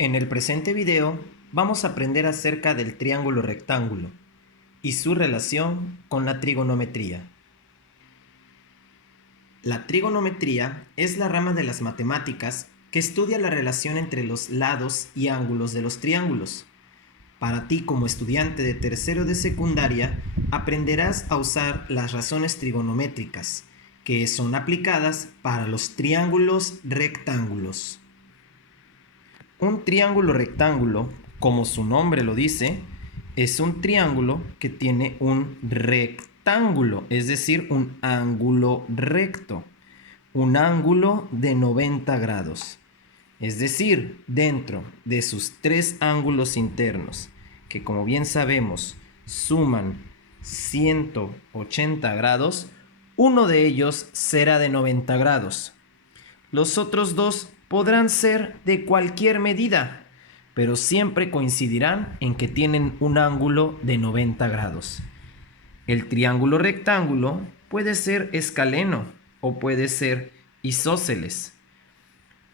En el presente video vamos a aprender acerca del triángulo rectángulo y su relación con la trigonometría. La trigonometría es la rama de las matemáticas que estudia la relación entre los lados y ángulos de los triángulos. Para ti como estudiante de tercero de secundaria, aprenderás a usar las razones trigonométricas, que son aplicadas para los triángulos rectángulos. Un triángulo rectángulo, como su nombre lo dice, es un triángulo que tiene un rectángulo, es decir, un ángulo recto, un ángulo de 90 grados. Es decir, dentro de sus tres ángulos internos, que como bien sabemos suman 180 grados, uno de ellos será de 90 grados. Los otros dos podrán ser de cualquier medida, pero siempre coincidirán en que tienen un ángulo de 90 grados. El triángulo rectángulo puede ser escaleno o puede ser isósceles.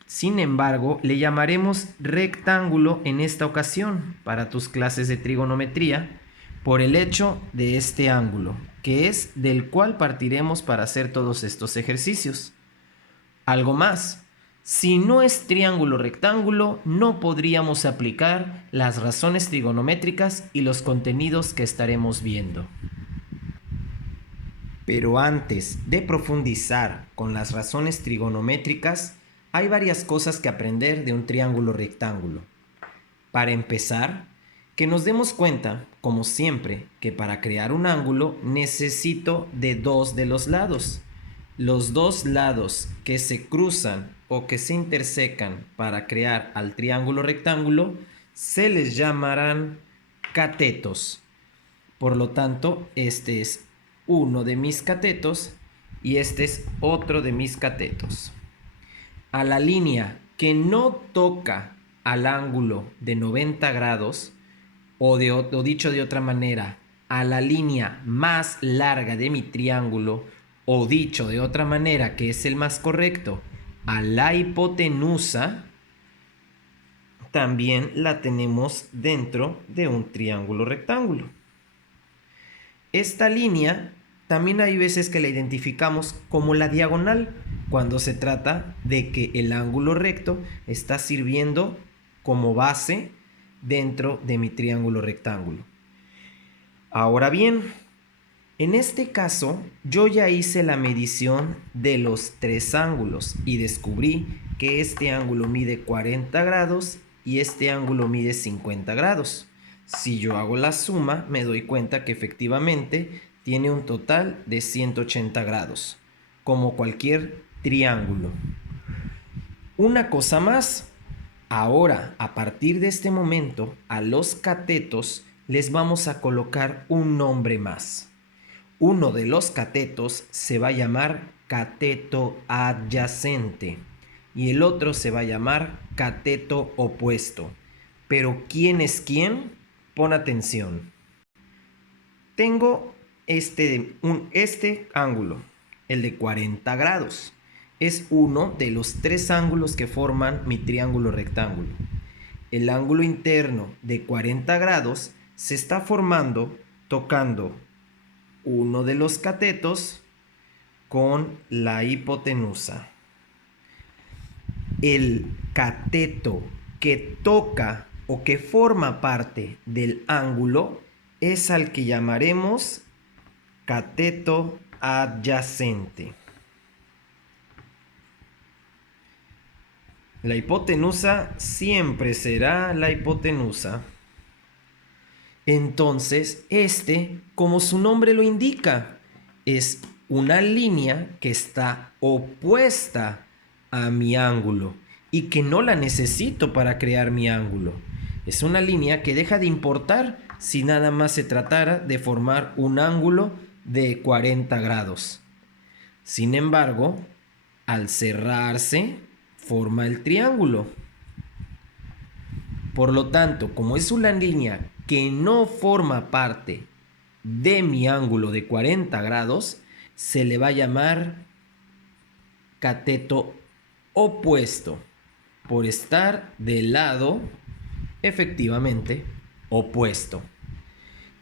Sin embargo, le llamaremos rectángulo en esta ocasión para tus clases de trigonometría por el hecho de este ángulo, que es del cual partiremos para hacer todos estos ejercicios. Algo más, si no es triángulo rectángulo, no podríamos aplicar las razones trigonométricas y los contenidos que estaremos viendo. Pero antes de profundizar con las razones trigonométricas, hay varias cosas que aprender de un triángulo rectángulo. Para empezar, que nos demos cuenta, como siempre, que para crear un ángulo necesito de dos de los lados. Los dos lados que se cruzan o que se intersecan para crear al triángulo rectángulo se les llamarán catetos. Por lo tanto, este es uno de mis catetos y este es otro de mis catetos. A la línea que no toca al ángulo de 90 grados, o dicho de otra manera, a la línea más larga de mi triángulo, o dicho de otra manera que es el más correcto, a la hipotenusa, también la tenemos dentro de un triángulo rectángulo. Esta línea también hay veces que la identificamos como la diagonal, cuando se trata de que el ángulo recto está sirviendo como base dentro de mi triángulo rectángulo. Ahora bien, en este caso, yo ya hice la medición de los tres ángulos y descubrí que este ángulo mide 40 grados y este ángulo mide 50 grados. Si yo hago la suma, me doy cuenta que efectivamente tiene un total de 180 grados, como cualquier triángulo. Una cosa más, ahora, a partir de este momento, a los catetos les vamos a colocar un nombre más. Uno de los catetos se va a llamar cateto adyacente y el otro se va a llamar cateto opuesto. Pero ¿quién es quién? Pon atención. Tengo este ángulo, el de 40 grados. Es uno de los tres ángulos que forman mi triángulo rectángulo. El ángulo interno de 40 grados se está formando tocando uno de los catetos con la hipotenusa. El cateto que toca o que forma parte del ángulo es al que llamaremos cateto adyacente. La hipotenusa siempre será la hipotenusa. Entonces, como su nombre lo indica, es una línea que está opuesta a mi ángulo y que no la necesito para crear mi ángulo. Es una línea que deja de importar si nada más se tratara de formar un ángulo de 40 grados. Sin embargo, al cerrarse, forma el triángulo. Por lo tanto, como es una línea que no forma parte de mi ángulo de 40 grados, se le va a llamar cateto opuesto. por estar del lado, efectivamente, opuesto.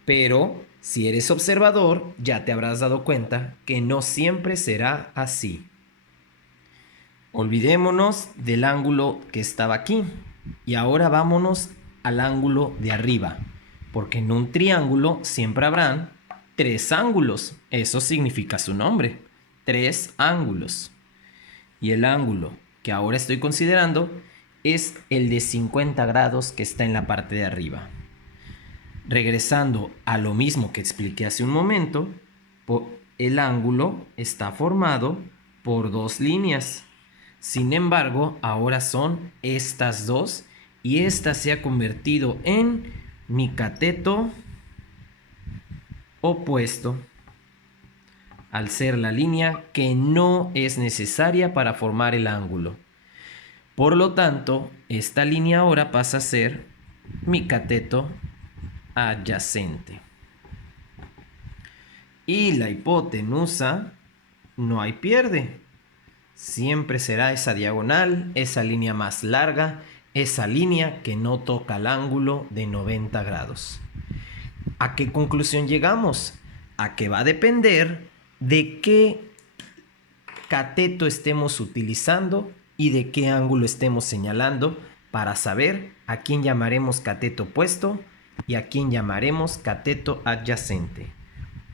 Pero si eres observador, ya te habrás dado cuenta que no siempre será así. Olvidémonos del ángulo que estaba aquí y ahora vámonos al ángulo de arriba, porque en un triángulo siempre habrán 3 ángulos. Eso significa su nombre, 3 ángulos. Y el ángulo que ahora estoy considerando es el de 50 grados que está en la parte de arriba. Regresando a lo mismo que expliqué hace un momento, el ángulo está formado por 2 líneas. Sin embargo, ahora son estas 2 y esta se ha convertido en mi cateto opuesto, al ser la línea que no es necesaria para formar el ángulo. Por lo tanto, esta línea ahora pasa a ser mi cateto adyacente. Y la hipotenusa no hay pierde. Siempre será esa diagonal, esa línea más larga, esa línea que no toca el ángulo de 90 grados. ¿A qué conclusión llegamos? A que va a depender de qué cateto estemos utilizando y de qué ángulo estemos señalando para saber a quién llamaremos cateto opuesto y a quién llamaremos cateto adyacente.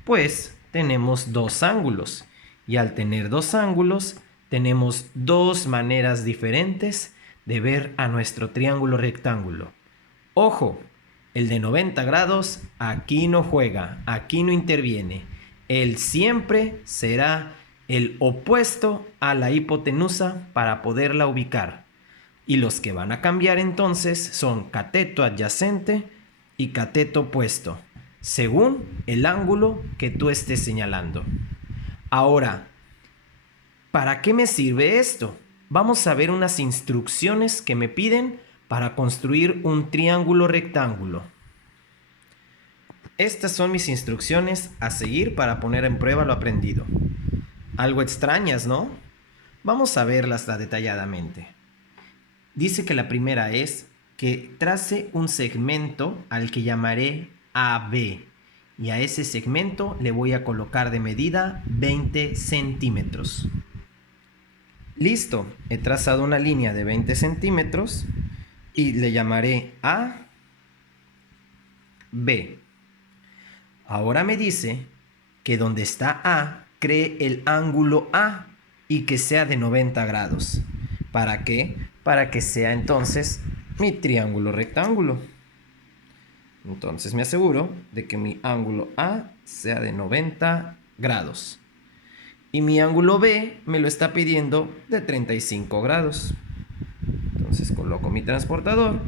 Pues tenemos 2 ángulos y al tener 2 ángulos tenemos 2 maneras diferentes de ver a nuestro triángulo rectángulo. Ojo, el de 90 grados aquí no juega, aquí no interviene. Él siempre será el opuesto a la hipotenusa para poderla ubicar. Y los que van a cambiar entonces son cateto adyacente y cateto opuesto, según el ángulo que tú estés señalando. Ahora, ¿para qué me sirve esto? Vamos a ver unas instrucciones que me piden para construir un triángulo rectángulo. Estas son mis instrucciones a seguir para poner en prueba lo aprendido. Algo extrañas, ¿no? Vamos a verlas detalladamente. Dice que la primera es que trace un segmento al que llamaré AB. Y a ese segmento le voy a colocar de medida 20 centímetros. Listo, he trazado una línea de 20 centímetros y le llamaré A, B. Ahora me dice que donde está A, cree el ángulo A y que sea de 90 grados. ¿Para qué? Para que sea entonces mi triángulo rectángulo. Entonces me aseguro de que mi ángulo A sea de 90 grados. Y mi ángulo B me lo está pidiendo de 35 grados. Entonces coloco mi transportador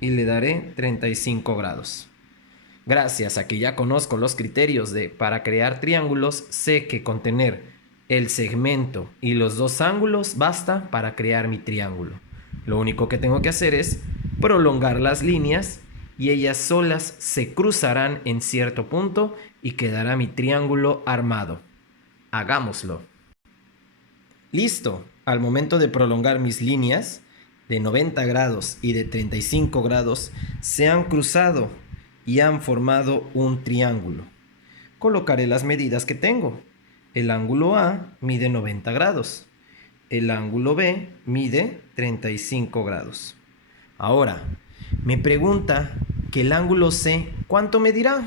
y le daré 35 grados. Gracias a que ya conozco los criterios para crear triángulos, sé que con tener el segmento y los 2 ángulos basta para crear mi triángulo. Lo único que tengo que hacer es prolongar las líneas y ellas solas se cruzarán en cierto punto y quedará mi triángulo armado. Hagámoslo. Listo. Al momento de prolongar mis líneas de 90 grados y de 35 grados se han cruzado y han formado un triángulo. Colocaré las medidas que tengo. El ángulo A mide 90 grados. El ángulo B mide 35 grados. Ahora, me pregunta que el ángulo C, ¿cuánto medirá?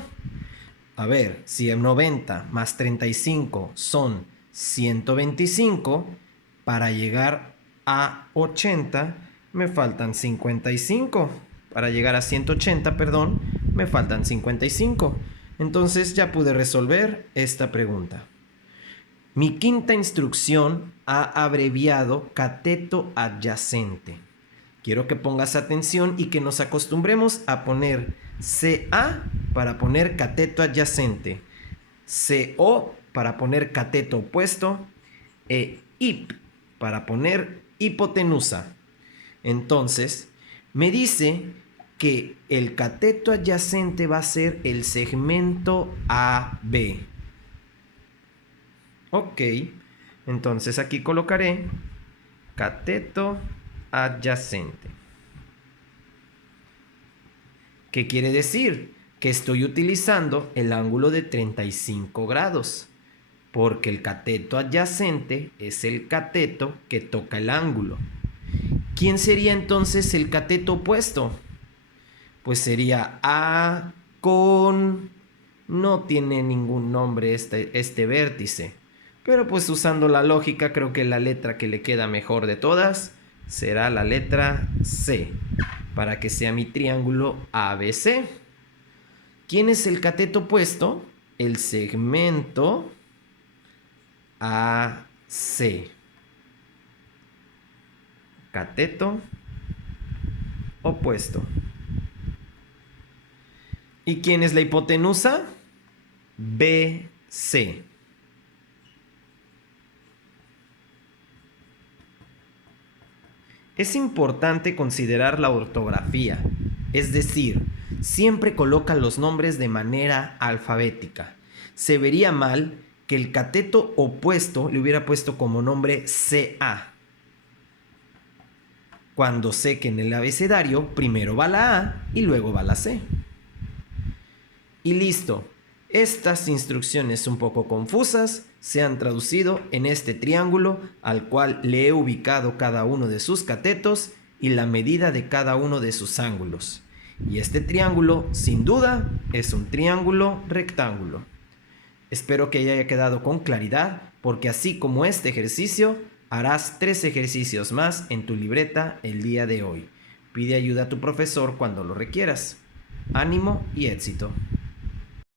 A ver, si el 90 más 35 son 125, para llegar a 80 me faltan 55. Para llegar a 180, perdón, me faltan 55. Entonces ya pude resolver esta pregunta. Mi quinta instrucción ha abreviado cateto adyacente. Quiero que pongas atención y que nos acostumbremos a poner CA para poner cateto adyacente, CO para poner cateto opuesto e IP para poner hipotenusa. Entonces, me dice que el cateto adyacente va a ser el segmento AB. Ok, entonces aquí colocaré cateto adyacente. ¿Qué quiere decir? Que estoy utilizando el ángulo de 35 grados, porque el cateto adyacente es el cateto que toca el ángulo. ¿Quién sería entonces el cateto opuesto? Pues sería A con... No tiene ningún nombre este vértice, pero pues usando la lógica creo que la letra que le queda mejor de todas será la letra C, para que sea mi triángulo ABC. ¿Quién es el cateto opuesto? El segmento AC. Cateto opuesto. ¿Y quién es la hipotenusa? BC. Es importante considerar la ortografía, es decir, siempre coloca los nombres de manera alfabética. Se vería mal que el cateto opuesto le hubiera puesto como nombre CA, cuando sé que en el abecedario primero va la A y luego va la C. Y listo. Estas instrucciones un poco confusas se han traducido en este triángulo al cual le he ubicado cada uno de sus catetos y la medida de cada uno de sus ángulos. Y este triángulo, sin duda, es un triángulo rectángulo. Espero que haya quedado con claridad, porque así como este ejercicio, harás 3 ejercicios más en tu libreta el día de hoy. Pide ayuda a tu profesor cuando lo requieras. Ánimo y éxito.